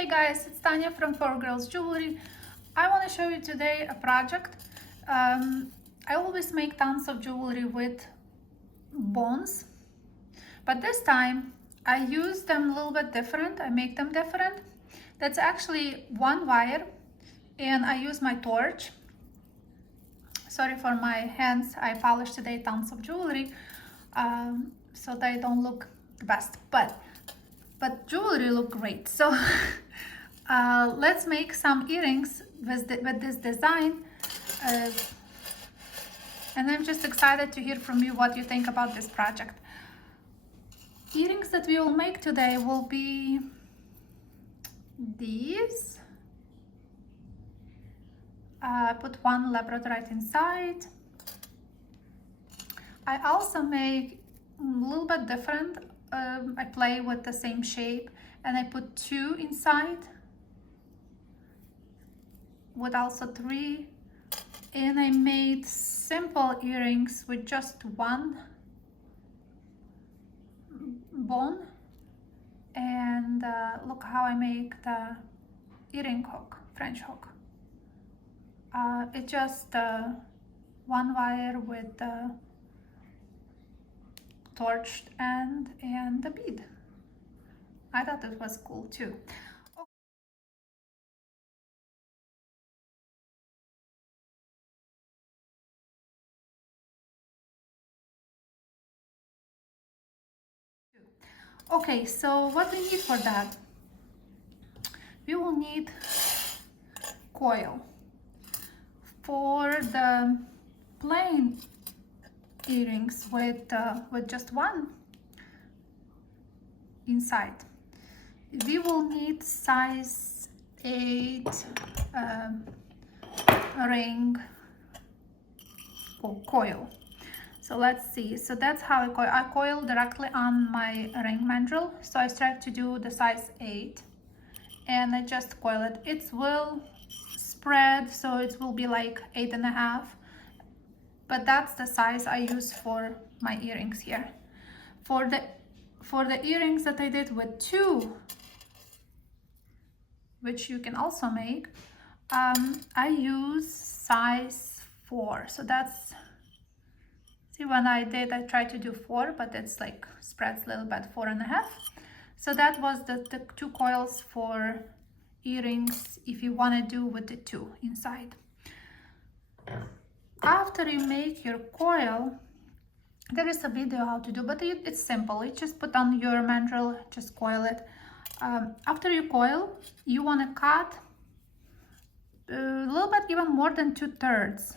Hey guys, it's Tanya from 4Girls Jewelry. I want to show you today a project. I always make tons of jewelry with bones, but this time I use them a little bit different. I make them different. That's actually one wire, and I use my torch. Sorry for my hands, I polished today tons of jewelry, so they don't look the best, but jewelry look great. So let's make some earrings with this design, and I'm just excited to hear from you what you think about this project. Earrings that we will make today will be these. Put one labradorite inside. I also make a little bit different. I play with the same shape and I put two inside with also three, and I made simple earrings with just one bone. And look how I make the earring hook, French hook. It's just one wire with the torched end and the bead. I thought it was cool too. Okay, so what we need for that? We will need coil. For the plain earrings with just one inside, we will need size 8 ring coil. So let's see. So that's how I coil directly on my ring mandrel. So I start to do the size 8 and I just coil it. It will spread, so it will be like 8.5, but that's the size I use for my earrings here. For the earrings that I did with 2, which you can also make, I use size 4. So that's, see, when I tried to do 4, but it's like spreads a little bit, 4.5. So that was the 2 coils for earrings if you want to do with the 2 inside. After you make your coil, there is a video how to do, but it's simple. You just put on your mandrel, just coil it. After you coil, you want to cut a little bit, even more than 2/3.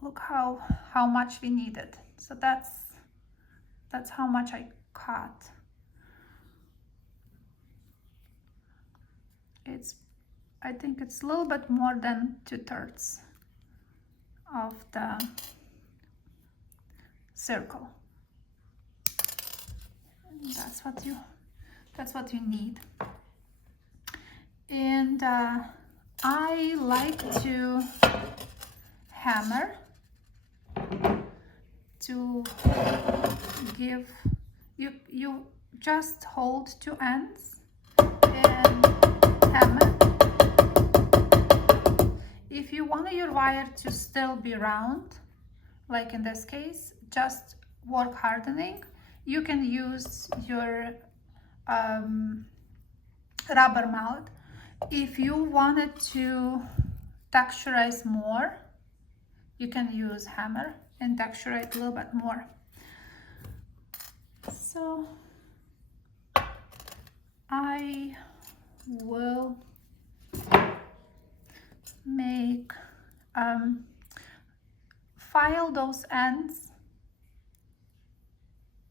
Look how much we needed. So that's how much I cut. I think it's a little bit more than 2/3 of the circle. And that's what you need. And I like to hammer to give you just hold 2 ends and hammer. If you want your wire to still be round, like in this case, just work hardening. You can use your rubber mallet. If you wanted to texturize more, you can use hammer and texturize a little bit more. So I will make file those ends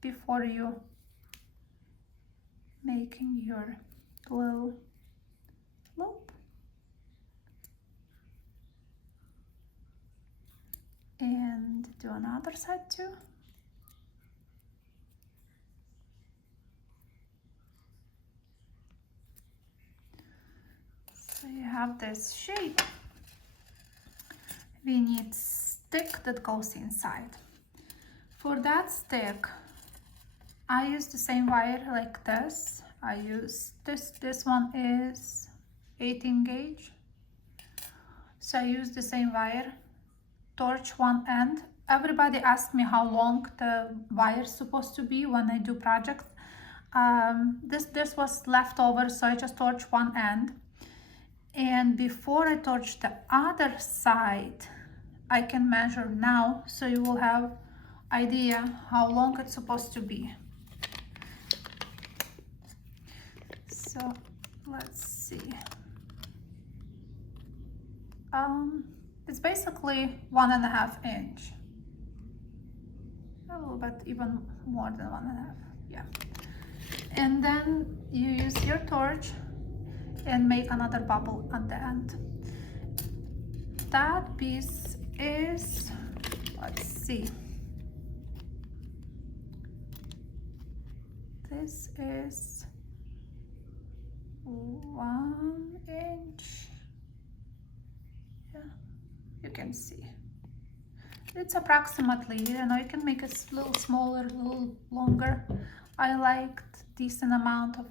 before you making your little loop, and do another side too. So you have this shape. We need stick that goes inside. For that stick, I use the same wire like this, I use this one is 18 gauge, so I use the same wire, torch one end. Everybody asks me how long the wire is supposed to be when I do projects. This was leftover, so I just torch one end, and before I torch the other side I can measure now, so you will have idea how long it's supposed to be. So let's see. It's basically 1.5 inch, a little bit even more than 1.5, yeah. And then you use your torch and make another bubble at the end. That piece is, let's see, this is 1 inch. Yeah, you can see it's approximately, you know, you can make it a little smaller, a little longer. I liked decent amount of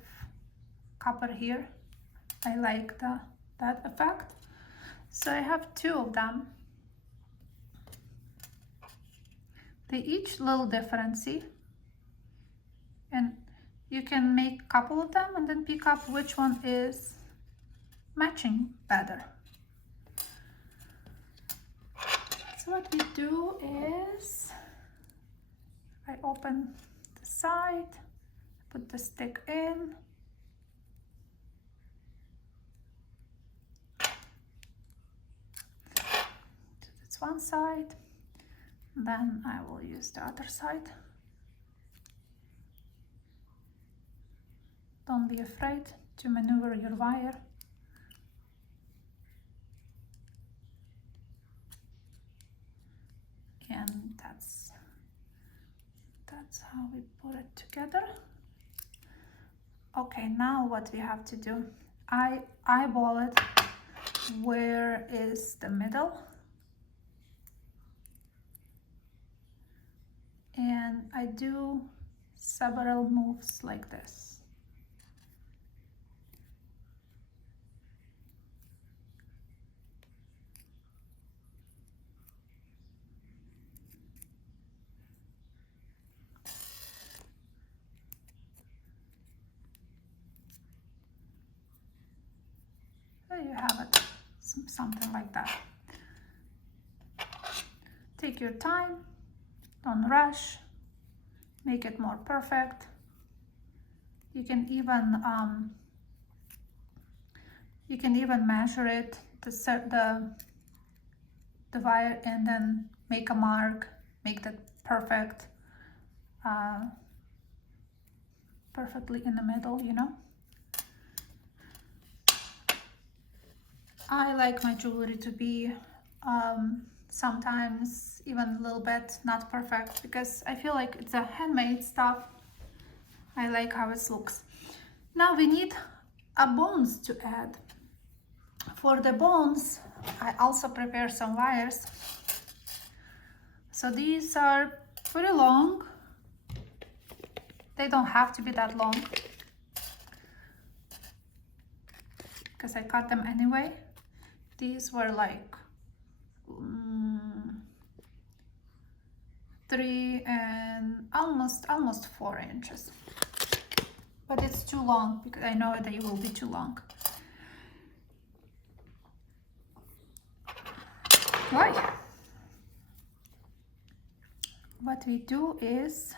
copper here. I like that effect, so I have 2 of them. They each little different, see? And you can make a couple of them and then pick up which one is matching better. So what we do is I open the side, put the stick in, that's one side, then I will use the other side. Don't be afraid to maneuver your wire. And that's how we put it together. Okay, now what we have to do, I eyeball it where is the middle, and I do several moves like this. There you have it, something like that. Take your time, don't rush, make it more perfect. You can even measure it, the wire, and then make a mark, make that perfect, perfectly in the middle, you know. I like my jewelry to be sometimes even a little bit not perfect, because I feel like it's a handmade stuff. I like how it looks. Now we need a bones to add. For the bones, I also prepare some wires. So these are pretty long. They don't have to be that long, because I cut them anyway. These were like 3 and almost 4 inches, but it's too long because I know they will be too long. Right. What we do is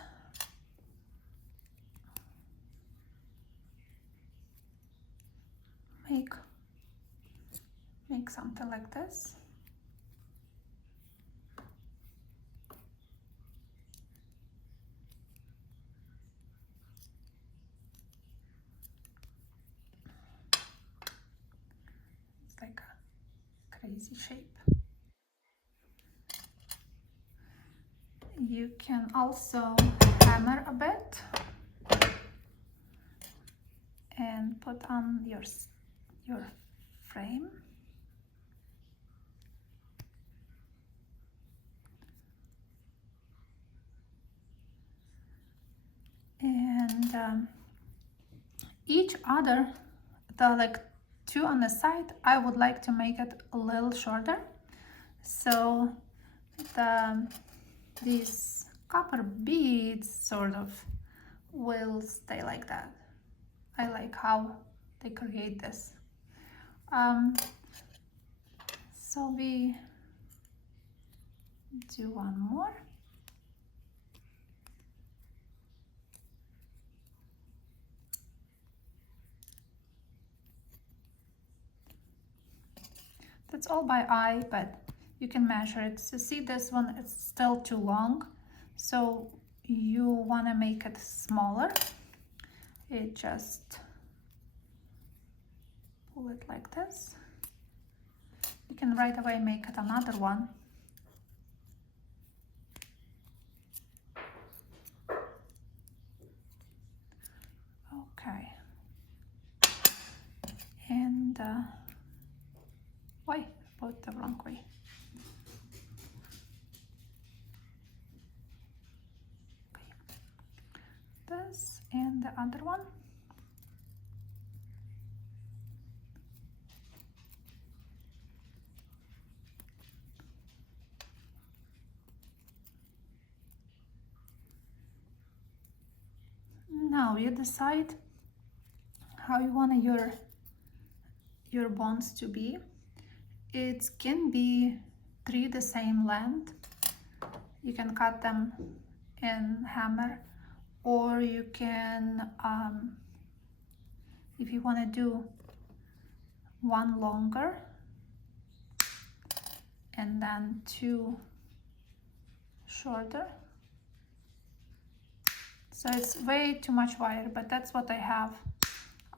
make something like this. It's like a crazy shape. You can also hammer a bit and put on your frame. And each other, the like two on the side, I would like to make it a little shorter. So these copper beads sort of will stay like that. I like how they create this. So we do one more. That's all by eye, but you can measure it. So see, this one, it's still too long, so you want to make it smaller. It just pull it like this. You can right away make it another one. Okay. And why put the wrong way? Okay. This and the other one. Now you decide how you want your bonds to be. It can be 3 the same length. You can cut them in hammer, or you can, if you want to do one longer and then 2 shorter. So it's way too much wire, but that's what I have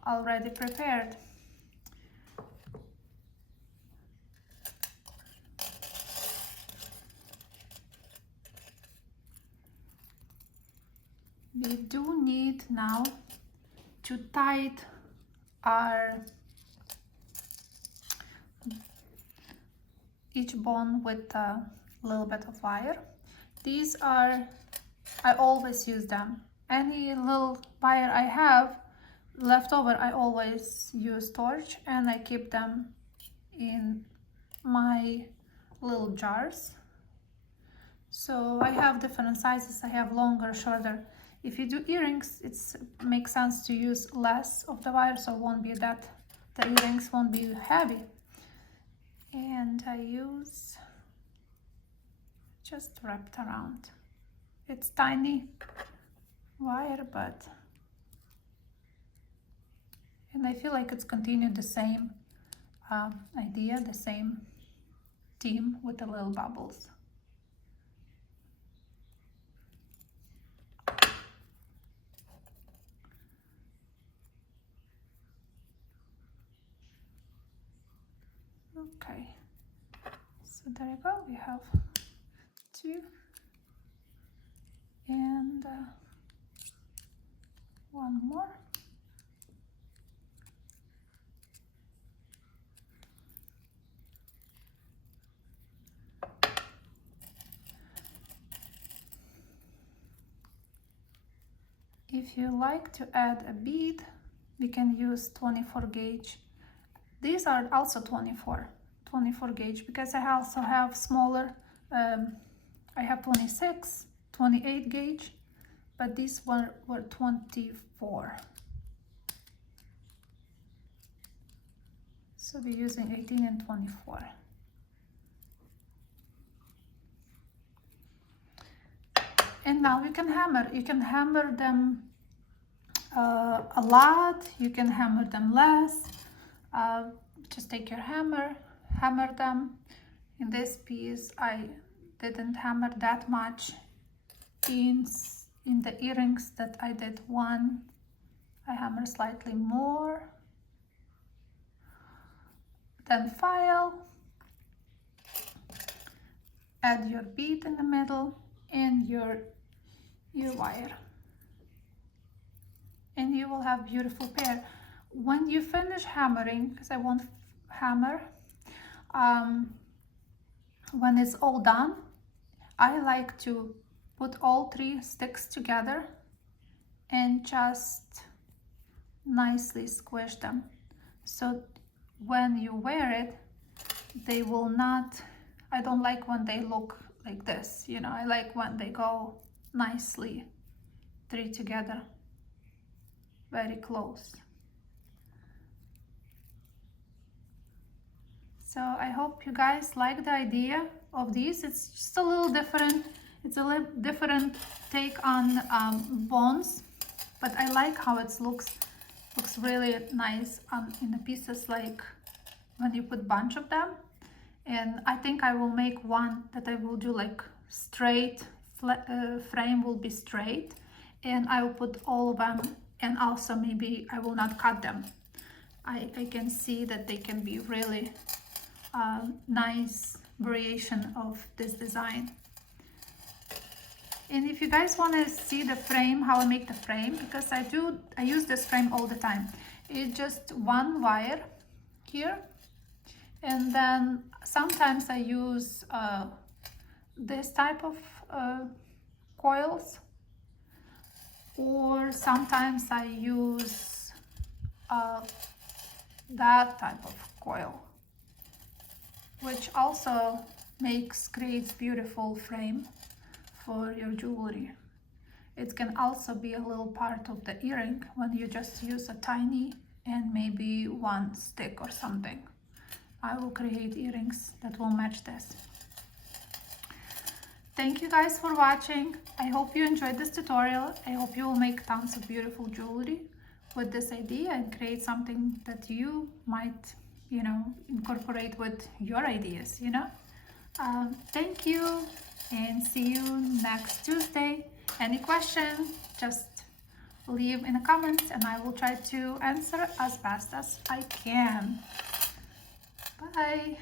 already prepared. We do need now to tie our each bond with a little bit of wire. These are, I always use them. Any little wire I have left over, I always use torch, and I keep them in my little jars. So I have different sizes. I have longer, shorter. If you do earrings, it makes sense to use less of the wire, so it won't be that the earrings won't be heavy. And I use just wrapped around. It's tiny wire, but and I feel like it's continued the same idea, the same theme with the little bubbles. Okay, so there you go. We have 2 and one more. If you like to add a bead, we can use 24 gauge. These are also 24 gauge, because I also have smaller, I have 26, 28 gauge, but these were 24. So we're using 18 and 24. And now we can hammer. You can hammer them a lot, you can hammer them less. Just take your hammer, hammer them. In this piece, I didn't hammer that much. In the earrings that I did one, I hammer slightly more. Then file, add your bead in the middle and your wire. And you will have beautiful pair. When you finish hammering, because I won't hammer, when it's all done, I like to put all 3 sticks together and just nicely squish them. So when you wear it, they will not, I don't like when they look like this, you know, I like when they go nicely three together, very close. So I hope you guys like the idea of these. It's just a little different. It's a little different take on bones, but I like how it looks really nice in the pieces, like when you put bunch of them. And I think I will make one that I will do like straight, frame will be straight, and I will put all of them, and also maybe I will not cut them. I can see that they can be really nice variation of this design. And if you guys want to see the frame, how I make the frame, because I use this frame all the time. It's just one wire here, and then sometimes I use this type of coils, or sometimes I use that type of coil, which also creates beautiful frame for your jewelry. It can also be a little part of the earring when you just use a tiny and maybe one stick or something. I will create earrings that will match this. Thank you guys for watching. I hope you enjoyed this tutorial. I hope you will make tons of beautiful jewelry with this idea and create something that you might, you know, incorporate with your ideas, you know. Thank you, and see you next Tuesday. Any question, just leave in the comments and I will try to answer as fast as I can. Bye.